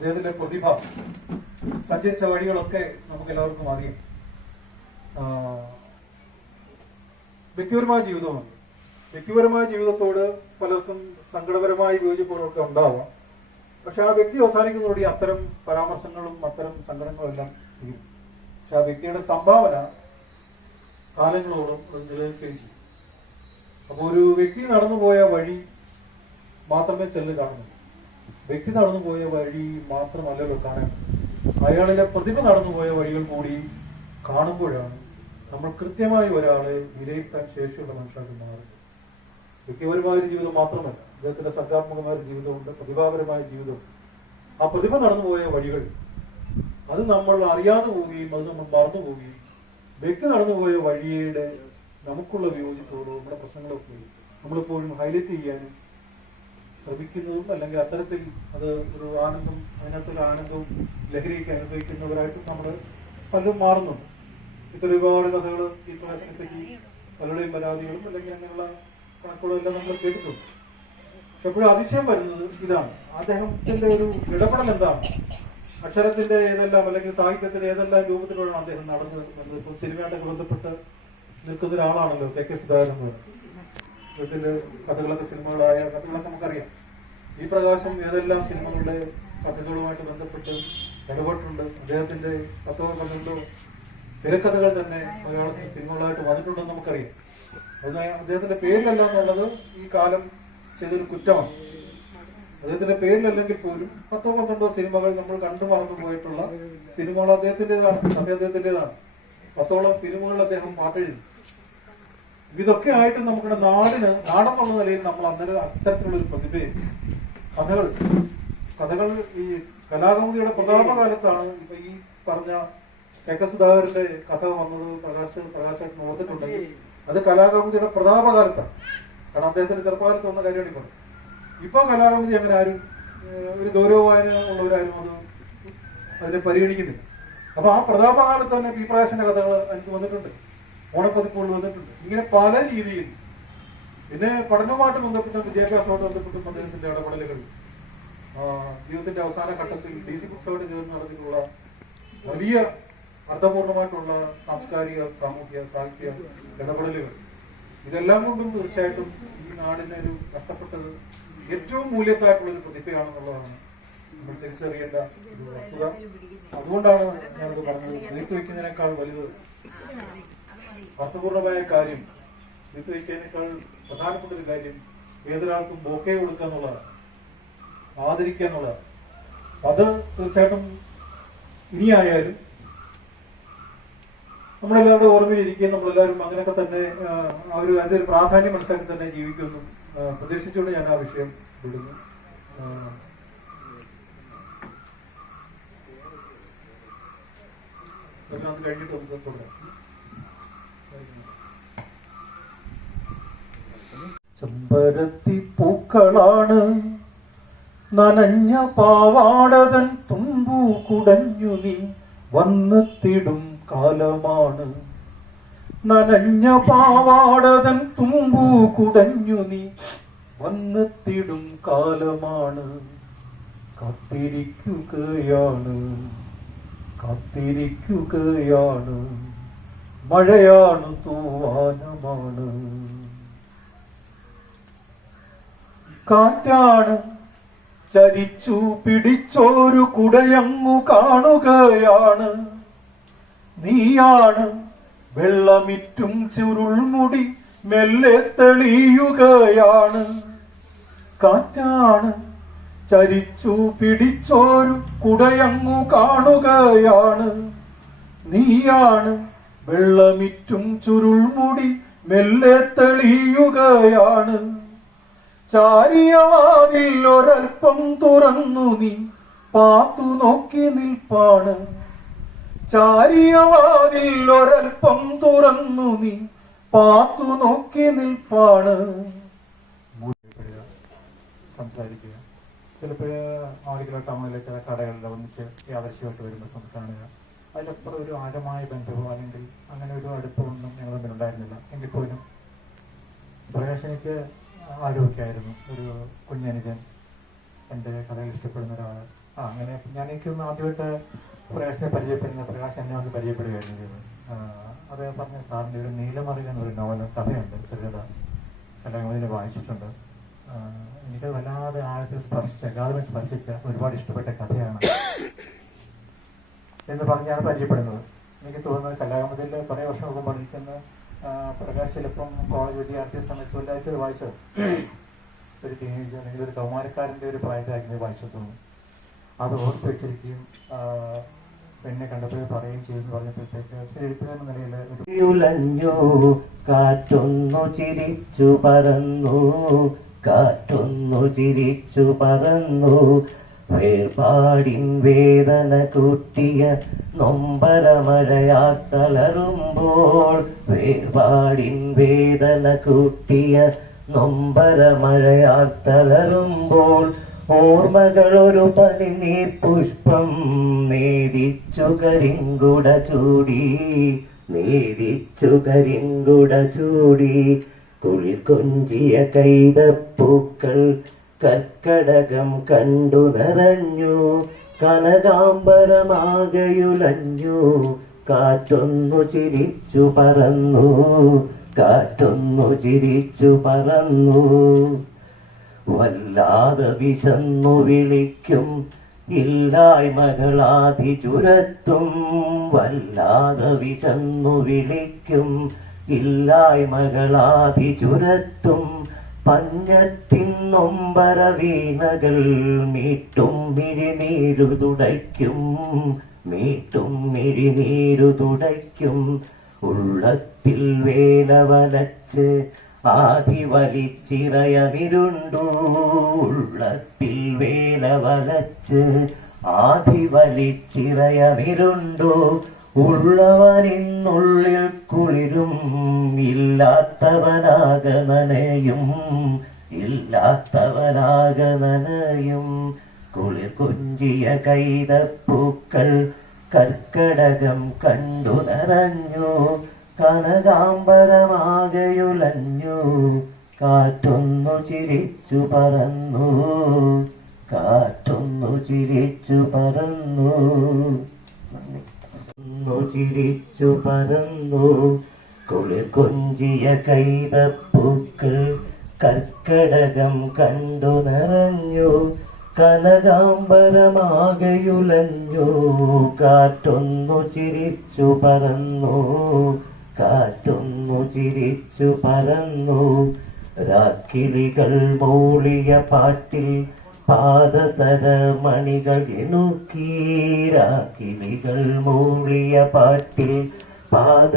അദ്ദേഹത്തിന്റെ പ്രതിഭ, സഞ്ചരിച്ച വഴികളൊക്കെ നമുക്ക് എല്ലാവർക്കും അറിയാം. വ്യക്തിപരമായ ജീവിതമാണ്. വ്യക്തിപരമായ ജീവിതത്തോട് പലർക്കും സങ്കടപരമായ വിയോജിപ്പുകളൊക്കെ ഉണ്ടാവാം. പക്ഷെ ആ വ്യക്തി അവസാനിക്കുന്നതോടെ അത്തരം പരാമർശങ്ങളും അത്തരം സങ്കടങ്ങളും എല്ലാം തീരും. പക്ഷെ ആ വ്യക്തിയുടെ സംഭാവന കാലങ്ങളോളം അത് നിലനിൽക്കുകയും ചെയ്യും. അപ്പോൾ ഒരു വ്യക്തി നടന്നുപോയ വഴി മാത്രമേ ചെല്ല് കാണുന്നുള്ളൂ. വ്യക്തി നടന്നുപോയ വഴി മാത്രമല്ലല്ലോ കാണാൻ, അയാളിലെ പ്രതിഭ നടന്നുപോയ വഴികൾ കൂടി കാണുമ്പോഴാണ് നമ്മൾ കൃത്യമായി ഒരാളെ വിലയിരുത്താൻ ശേഷിയുള്ള മനുഷ്യർക്ക് മാറുന്നത്. വ്യക്തിപരമായ ഒരു ജീവിതം മാത്രമല്ല, അദ്ദേഹത്തിന്റെ സർഗാത്മകമായ ഒരു ജീവിതമുണ്ട്, പ്രതിഭാപരമായ ജീവിതമുണ്ട്. ആ പ്രതിഭ നടന്നുപോയ വഴികൾ അത് നമ്മൾ അറിയാതെ പോവുകയും അത് നമ്മൾ മറന്നു പോവുകയും വ്യക്തി നടന്നുപോയ വഴിയുടെ നമുക്കുള്ള വിയോജിപ്പുകളോ നമ്മുടെ പ്രശ്നങ്ങളൊക്കെ നമ്മളെപ്പോഴും ഹൈലൈറ്റ് ചെയ്യാനും ശ്രമിക്കുന്നതും അല്ലെങ്കിൽ അത്തരത്തിൽ അത് ഒരു ആനന്ദം, അതിനകത്തൊരു ആനന്ദവും ലഹരിയൊക്കെ അനുഭവിക്കുന്നവരായിട്ട് നമ്മൾ പലരും മാറുന്നുണ്ട്. ഇത്തരം ഒരുപാട് കഥകൾ ഈ പ്രകാശനത്തെപ്പറ്റി പലരുടെയും പരാതികളും അല്ലെങ്കിൽ അങ്ങനെയുള്ള കണക്കുകളും എല്ലാം നമ്മൾ കേട്ടിട്ടുണ്ട്. പക്ഷെ എപ്പോഴും അതിശയം വരുന്നത് ഇതാണ്, അദ്ദേഹത്തിന്റെ ഒരു ഇടപെടൽ എന്താണ്, അക്ഷരത്തിന്റെ ഏതെല്ലാം അല്ലെങ്കിൽ സാഹിത്യത്തിന്റെ ഏതെല്ലാം രൂപത്തിലൂടെയാണ് അദ്ദേഹം നടന്നു നിൽക്കുന്നത്. ഇപ്പോൾ സിനിമയായിട്ടൊക്കെ ബന്ധപ്പെട്ട് നിൽക്കുന്ന ഒരാളാണല്ലോ കെ സുധാകരൻ എന്ന് പറയുന്നത്. അദ്ദേഹത്തിന്റെ കഥകളൊക്കെ സിനിമകളായ കഥകളൊക്കെ നമുക്കറിയാം. ഈ പ്രകാശം ഏതെല്ലാം സിനിമകളുടെ കഥകളുമായിട്ട് ബന്ധപ്പെട്ട് ഇടപെട്ടിട്ടുണ്ട്. അദ്ദേഹത്തിന്റെ 10-12 തിരക്കഥകൾ തന്നെ മലയാളത്തിൽ സിനിമകളായിട്ട് വന്നിട്ടുണ്ടെന്ന് നമുക്കറിയാം. അത് അദ്ദേഹത്തിന്റെ പേരിലല്ല എന്നുള്ളത് ഈ കാലം ചെയ്തൊരു കുറ്റമാണ്. അദ്ദേഹത്തിന്റെ പേരിലല്ലെങ്കിൽ പോലും 10-12 സിനിമകൾ നമ്മൾ കണ്ടു മറന്നു പോയിട്ടുള്ള സിനിമകൾ അദ്ദേഹത്തിൻ്റെതാണ്, അദ്ദേഹത്തിൻ്റെതാണ്. 10ഓളം സിനിമകളിൽ അദ്ദേഹം പാട്ടെഴുതി. ഇതൊക്കെ ആയിട്ട് നമ്മുടെ നാടെന്നുള്ള നിലയിൽ നമ്മൾ അന്നേരം അത്തരത്തിലുള്ളൊരു പ്രതിഭയും കഥകൾ ഈ കലാകൗമുദിയുടെ പ്രതാപകാലത്താണ് ഇപ്പൊ ഈ പറഞ്ഞ കെ സുധാകരന്റെ കഥ വന്നത്. പ്രകാശേട്ടൻ ഓർത്തിട്ടുണ്ടെങ്കിൽ അത് കലാകൗമുദിയുടെ പ്രതാപകാലത്താണ്. കാരണം അദ്ദേഹത്തിന്റെ ചെറുപ്പകാലത്ത് വന്ന കാര്യമാണ് ഇപ്പോൾ. ഇപ്പൊ കലാകൗമുദി അങ്ങനെ ആരും ഒരു ഗൗരവവായന ഉള്ളവരാരും അതിനെ പരിഗണിക്കുന്നില്ല. അപ്പൊ ആ പ്രതാപകാലത്ത് തന്നെ പി പ്രകാശന്റെ കഥകൾ എനിക്ക് വന്നിട്ടുണ്ട്, ഓണപ്പതിപ്പുകൾ വന്നിട്ടുണ്ട്. ഇങ്ങനെ പല രീതിയിൽ. പിന്നെ പഠനവുമായിട്ട് ബന്ധപ്പെട്ടും വിദ്യാഭ്യാസമായിട്ട് ബന്ധപ്പെട്ടും അദ്ദേഹത്തിന്റെ ഇടപെടലുകൾ ജീവിതത്തിന്റെ അവസാന ഘട്ടത്തിൽ DC ബുക്സുമായിട്ട് ചേർന്ന് നടന്നിട്ടുള്ള വലിയ അർത്ഥപൂർണമായിട്ടുള്ള സാംസ്കാരിക, സാമൂഹ്യ, സാഹിത്യ ഇടപെടലുകൾ, ഇതെല്ലാം കൊണ്ടും തീർച്ചയായിട്ടും ഈ നാടിന് ഒരു നഷ്ടപ്പെട്ടത് ഏറ്റവും മൂല്യത്തായിട്ടുള്ളൊരു പ്രതിഭയാണെന്നുള്ളതാണ് നമ്മൾ തിരിച്ചറിയേണ്ട ഒരു വസ്തുത. അതുകൊണ്ടാണ് ഞാനത് പറഞ്ഞത്. നീക്കി വയ്ക്കുന്നതിനേക്കാൾ വലുത് അർത്ഥപൂർണമായ കാര്യം, നീക്കി വയ്ക്കുന്നതിനേക്കാൾ പ്രധാനപ്പെട്ട ഒരു കാര്യം ഏതൊരാൾക്കും ബൊക്കെ കൊടുക്കുക എന്നുള്ളതാണ്, ആദരിക്കുക എന്നുള്ളതാണ്. അത് തീർച്ചയായിട്ടും ഇനിയായാലും നമ്മളെല്ലാവരുടെ ഓർമ്മയിലിരിക്കുകയും നമ്മളെല്ലാവരും അങ്ങനെയൊക്കെ തന്നെ അതിന്റെ ഒരു പ്രാധാന്യം മനസ്സിലാക്കി തന്നെ ജീവിക്കുമെന്നും പ്രതീക്ഷിച്ചുകൊണ്ട് ഞാൻ ആ വിഷയം വിടുന്നു. അത് കഴിഞ്ഞിട്ട് നമുക്ക് തുടരാം. ചെമ്പരത്തി പൂക്കളാണ് നനഞ്ഞ പാവാടതൻ തുമ്പു കുടഞ്ഞു നീ വന്നെത്തിടും കാലമാണ്. നനഞ്ഞ പാവാടതൻ തുമ്പു കുടഞ്ഞു നീ വന്നെത്തിടും കാലമാണ്. കാത്തിരിക്കുകയാണ് കാത്തിരിക്കുകയാണ്, മഴയാണ് തൂവാനമാണ്. കാറ്റാണ് ചരിച്ചു പിടിച്ചോരു കുടയങ്ങു കാണുകയാണ്. നീയാണ് വെള്ളമിറ്റും ചുരുൾമുടി മെല്ലെ തെളിയുകയാണ്. കാറ്റാണ് ചരിച്ചു പിടിച്ചോരു കുടയങ്ങു കാണുകയാണ്. നീയാണ് വെള്ളമിറ്റും ചുരുൾമുടി മെല്ലെ തെളിയുകയാണ്. ചാരിയവാതിൽ ഒരൽപ്പം തുറന്നു നീ പാത്തു നോക്കി നിൽപ്പാണ്. ചാരിയവാതിൽ ഒരൽപ്പം തുറന്നു നീ പാത്തു നോക്കി നിൽപ്പാണ്. സംസാരിക്കുക, ചിലപ്പോൾ ആളുകളെ ടൗണിലെ ചില കടകളിൽ ഒന്നിച്ച് യാദൃശ്യമായിട്ട് വരുമ്പോൾ സംസാരിക്കുക. അതിലപ്പുറം ഒരു ആഴമായ ബന്ധമോ അല്ലെങ്കിൽ അങ്ങനെ ഒരു അടുപ്പമൊന്നും ഞങ്ങൾ തമ്മിൽ ഉണ്ടായിരുന്നില്ല. എങ്കിൽ പോലും പ്രകാശനിക്ക് ആരോഗ്യമായിരുന്നു ഒരു കുഞ്ഞനുജൻ, എൻ്റെ കഥകൾ ഇഷ്ടപ്പെടുന്ന ഒരാൾ. അങ്ങനെ എനിക്കൊന്ന് ആദ്യമായിട്ട് പ്രകാശിനെ പരിചയപ്പെടുന്ന പ്രകാശ് എന്നെ വന്ന് പരിചയപ്പെടുകയായിരുന്നു ചെയ്തത്. അത് പറഞ്ഞ സാറിൻ്റെ ഒരു നീലമറിക എന്നൊരു നോവൽ കഥയുണ്ട്, ചെറുകഥ കലാകൃതിയിൽ വായിച്ചിട്ടുണ്ട്. എനിക്ക് വല്ലാതെ ആഴത്തിൽ അഗാധമായി സ്പർശിച്ച ഒരുപാട് ഇഷ്ടപ്പെട്ട കഥയാണ് എന്ന് പറഞ്ഞാണ് പരിചയപ്പെടുന്നത്. എനിക്ക് തോന്നുന്നത് കലാകൃതിയിൽ കുറേ വർഷം മുമ്പ് പഠിക്കുന്ന പ്രകാശ് ചിലപ്പം കോളേജ് വിദ്യാർത്ഥി സമയത്ത് എല്ലാവർക്കും വായിച്ചത് ഒരു ടീനേജ് അല്ലെങ്കിൽ ഒരു കൗമാരക്കാരൻ്റെ ഒരു പ്രായത്തിലായിരുന്നു വായിച്ചത് തോന്നുന്നു. അത് ഓർത്ത് വെച്ചിരിക്കുകയും എന്നെ കണ്ടപ്പോൾ പറയുകയും ചെയ്യുമെന്ന് പറഞ്ഞപ്പോഴത്തേക്ക് എഴുത്തുകാരൻ നിലയിൽ കാറ്റൊന്നു ചിരിച്ചു പറന്നു, കാറ്റൊന്നു ചിരിച്ചു പറന്നു, വേർപാടിൻ വേദന കൂട്ടിയ നൊമ്പരമഴയാൽ തളരുമ്പോൾ, വേർപാടിൻ വേദന കൂട്ടിയ നൊമ്പരമഴയാൽ തളരുമ്പോൾ, ഓർമ്മകളൊരു പനിനീർ പുഷ്പം നേദിച്ചു കരിങ്കുട ചൂടി, നേദിച്ചു കരിങ്കുട ചൂടി, കുളിർ കൊഞ്ചിയ കൈതപ്പൂക്കൾ കർക്കടകം കണ്ടു നിറഞ്ഞു, കനകാംബരമാകയുലഞ്ഞു, കാറ്റൊന്നു ചിരിച്ചു പറന്നു, കാറ്റൊന്നു ചിരിച്ചു പറന്നു. വല്ലാതെ വിശന്നു വിളിക്കും ഇല്ലായ്മകളാധി ചുരത്തും, വല്ലാതെ വിശന്നു വിളിക്കും ഇല്ലായ്മകളാധി ചുരത്തും, പഞ്ഞത്തിൻ നൊമ്പര വീണകൾ മീട്ടും മിഴിനീരു തുടയ്ക്കും, മീട്ടും മിഴിനീരു തുടയ്ക്കും, ഉള്ളത്തിൽ വേല വലച്ച് ആധി വലിച്ചിറയമിരുണ്ടു, ഉള്ളത്തിൽ വേല വലച്ച് ആധി വലിച്ചിറയമിരുണ്ടു, ഉള്ളവനിന്നുള്ളിൽ കുളിരും ഇല്ലാത്തവനാക നനയും, ഇല്ലാത്തവനാക നനയും, കുളിർ കൊഞ്ചിയ കൈതപ്പൂക്കൾ കർക്കടകം കണ്ടു നിറഞ്ഞു, കനകാംബരമാകയുലഞ്ഞു, കാറ്റൊന്നു ചിരിച്ചു പറന്നു, കാറ്റൊന്നു ചിരിച്ചു പറന്നു, ചിരിച്ചു പറന്നു, കുളിർ കൊഞ്ചിയ കൈതപ്പൂക്കൾ കർക്കടകം കണ്ടു നിറഞ്ഞു, കനകാംബരമാകയുലഞ്ഞു, കാറ്റൊന്നു ചിരിച്ചു പറന്നു, കാറ്റൊന്നു ചിരിച്ചു പറന്നു. രാക്കിളികൾ മൂളിയ പാട്ടിൽ പാദസരമണികൾ ഇണുക്കി, രാക്കിളികൾ മൂളിയ പാട്ടിൽ പാദ